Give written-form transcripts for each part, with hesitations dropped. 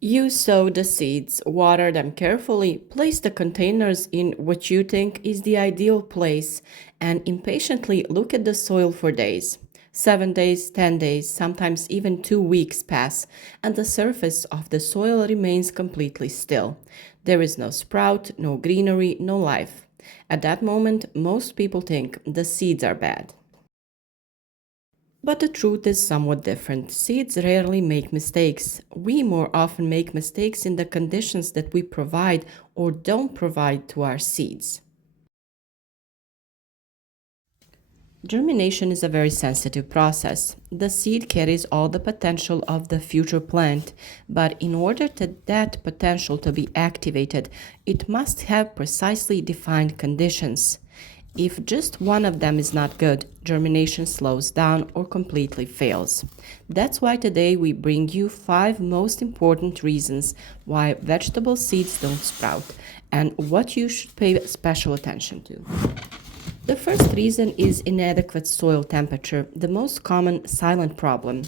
You sow the seeds, water them carefully, place the containers in what you think is the ideal place, and impatiently look at the soil for days. 7 days, 10 days, sometimes even 2 weeks pass, and the surface of the soil remains completely still. There is no sprout, no greenery, no life. At that moment, most people think the seeds are bad. But the truth is somewhat different. Seeds rarely make mistakes. We more often make mistakes in the conditions that we provide or don't provide to our seeds. Germination is a very sensitive process. The seed carries all the potential of the future plant, but in order for that potential to be activated, it must have precisely defined conditions. If just one of them is not good, germination slows down or completely fails. That's why today we bring you 5 most important reasons why vegetable seeds don't sprout and what you should pay special attention to. The first reason is inadequate soil temperature, the most common silent problem.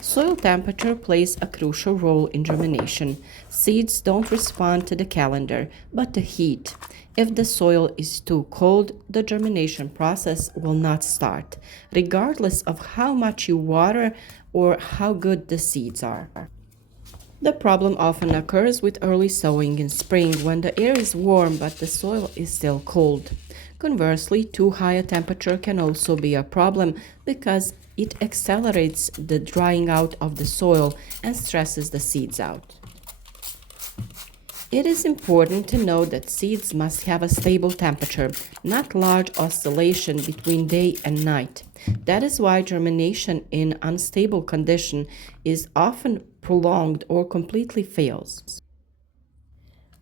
Soil temperature plays a crucial role in germination. Seeds don't respond to the calendar, but to heat. If the soil is too cold, the germination process will not start, regardless of how much you water or how good the seeds are. The problem often occurs with early sowing in spring when the air is warm but the soil is still cold. Conversely, too high a temperature can also be a problem because it accelerates the drying out of the soil and stresses the seeds out. It is important to know that seeds must have a stable temperature, not large oscillation between day and night. That is why germination in unstable condition is often prolonged or completely fails.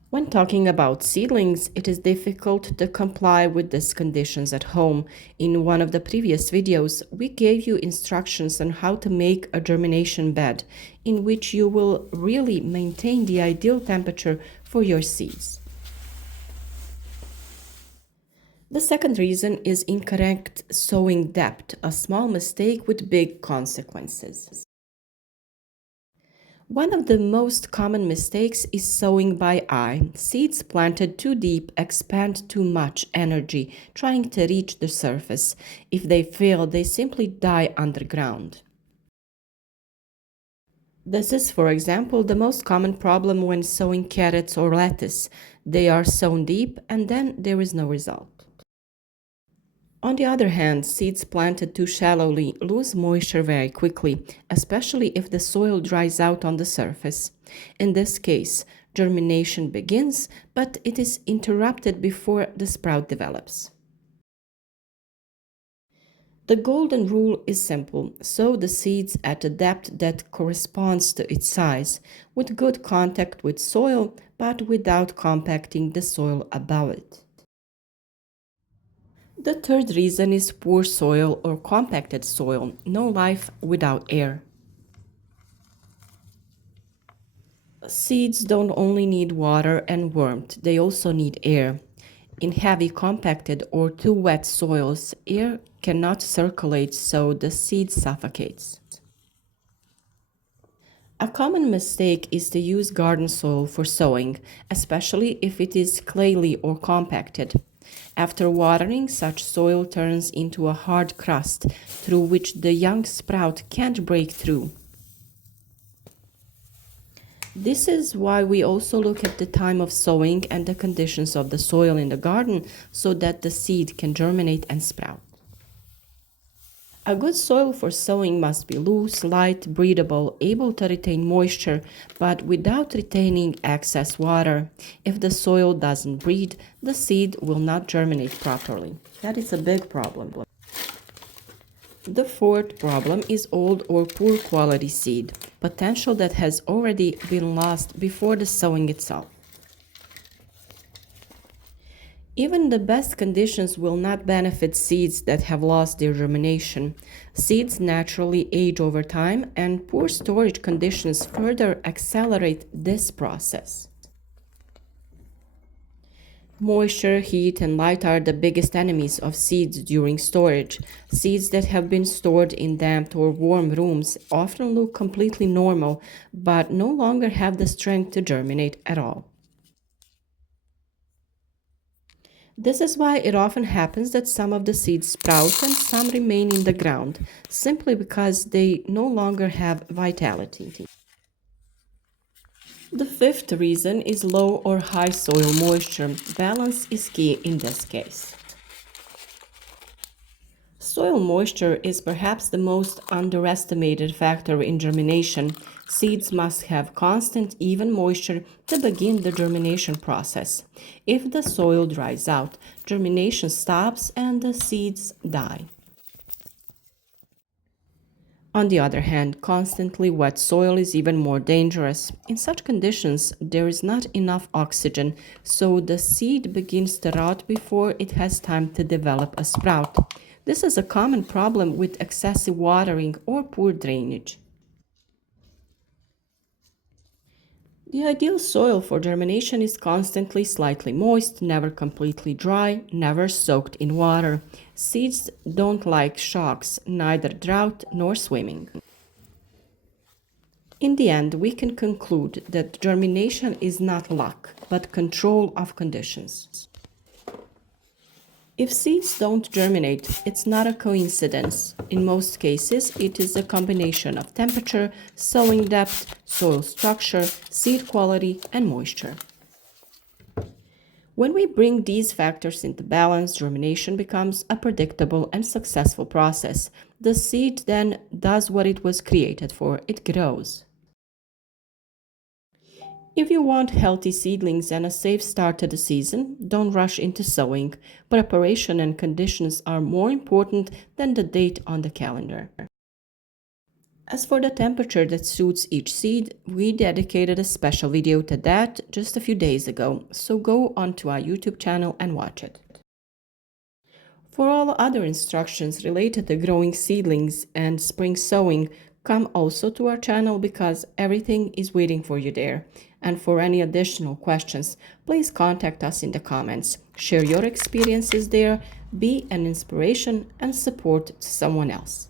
When talking about seedlings, it is difficult to comply with these conditions at home. In one of the previous videos, we gave you instructions on how to make a germination bed, in which you will really maintain the ideal temperature for your seeds. The second reason is incorrect sowing depth, a small mistake with big consequences. One of the most common mistakes is sowing by eye. Seeds planted too deep expend too much energy trying to reach the surface. If they fail, they simply die underground. This is, for example, the most common problem when sowing carrots or lettuce. They are sown deep and then there is no result. On the other hand, seeds planted too shallowly lose moisture very quickly, especially if the soil dries out on the surface. In this case, germination begins, but it is interrupted before the sprout develops. The golden rule is simple: sow the seeds at a depth that corresponds to its size, with good contact with soil, but without compacting the soil above it. The third reason is poor soil or compacted soil, no life without air. Seeds don't only need water and warmth, they also need air. In heavy compacted or too wet soils, air cannot circulate, so the seed suffocates. A common mistake is to use garden soil for sowing, especially if it is clayey or compacted. After watering, such soil turns into a hard crust through which the young sprout can't break through. This is why we also look at the time of sowing and the conditions of the soil in the garden so that the seed can germinate and sprout. A good soil for sowing must be loose, light, breathable, able to retain moisture, but without retaining excess water. If the soil doesn't breathe, the seed will not germinate properly. That is a big problem. The fourth problem is old or poor quality seed, potential that has already been lost before the sowing itself. Even the best conditions will not benefit seeds that have lost their germination. Seeds naturally age over time, and poor storage conditions further accelerate this process. Moisture, heat, and light are the biggest enemies of seeds during storage. Seeds that have been stored in damp or warm rooms often look completely normal, but no longer have the strength to germinate at all. This is why it often happens that some of the seeds sprout and some remain in the ground, simply because they no longer have vitality. The fifth reason is low or high soil moisture. Balance is key in this case. Soil moisture is perhaps the most underestimated factor in germination. Seeds must have constant, even moisture to begin the germination process. If the soil dries out, germination stops and the seeds die. On the other hand, constantly wet soil is even more dangerous. In such conditions, there is not enough oxygen, so the seed begins to rot before it has time to develop a sprout. This is a common problem with excessive watering or poor drainage. The ideal soil for germination is constantly slightly moist, never completely dry, never soaked in water. Seeds don't like shocks, neither drought nor swimming. In the end, we can conclude that germination is not luck, but control of conditions. If seeds don't germinate, it's not a coincidence. In most cases, it is a combination of temperature, sowing depth, soil structure, seed quality, and moisture. When we bring these factors into balance, germination becomes a predictable and successful process. The seed then does what it was created for, it grows. If you want healthy seedlings and a safe start to the season, don't rush into sowing. Preparation and conditions are more important than the date on the calendar. As for the temperature that suits each seed, we dedicated a special video to that just a few days ago, so go onto our YouTube channel and watch it. For all other instructions related to growing seedlings and spring sowing, come also to our channel because everything is waiting for you there. And for any additional questions, please contact us in the comments. Share your experiences there, be an inspiration and support to someone else.